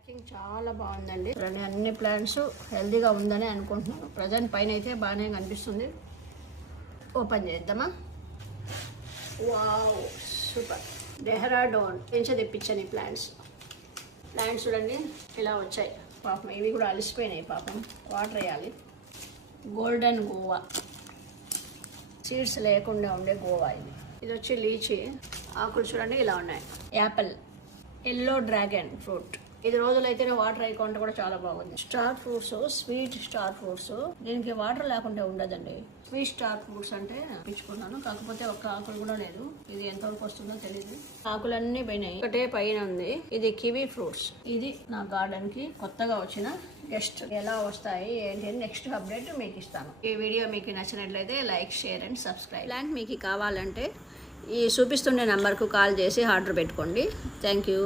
Packing చాలా బాగుందండి. అన్ని ప్లాంట్స్ హెల్తీగా ఉందని అనుకుంటున్నాను. ప్రజెంట్ పైన అయితే బాగానే కనిపిస్తుంది. ఓపెన్ చేద్దామా? Wow, super. డెహ్రాడూన్ నుంచి తెప్పించాను ఈ ప్లాంట్స్ చూడండి ఇలా వచ్చాయి. పాపం ఇవి కూడా అలసిపోయినాయి, పాపం వాటర్ వేయాలి. గోల్డెన్ గోవా, సీడ్స్ లేకుండా ఉండే గోవా ఇది వచ్చి లీచీ. ఆకులు చూడండి ఇలా ఉన్నాయి. Apple, yellow dragon fruit. ఇది రోజులైతేనే వాటర్ అయికుండా కూడా చాలా బాగుంది. Star fruits, sweet star fruits. దీనికి వాటర్ లేకుండా ఉండదండి. స్వీట్ స్టార్ ఫ్రూట్స్ అంటే పిచ్చుకున్నాను, కాకపోతే ఒక్క ఆకులు కూడా లేదు. ఇది ఎంతవరకు వస్తుందో తెలియదు. ఆకులన్నీ పోయినాయి, ఒకటే పైన ఉంది. ఇది కివీ ఫ్రూట్స్. ఇది నా గార్డెన్ కి కొత్తగా వచ్చిన గెస్ట్. ఎలా వస్తాయి ఏంటి అని నెక్స్ట్ అప్డేట్ మీకు ఇస్తాను. ఈ వీడియో మీకు నచ్చినట్లయితే like, share and subscribe. Plant మీకు కావాలంటే ఈ చూపిస్తుండే నెంబర్కు కాల్ చేసి ఆర్డర్ పెట్టుకోండి. Thank you.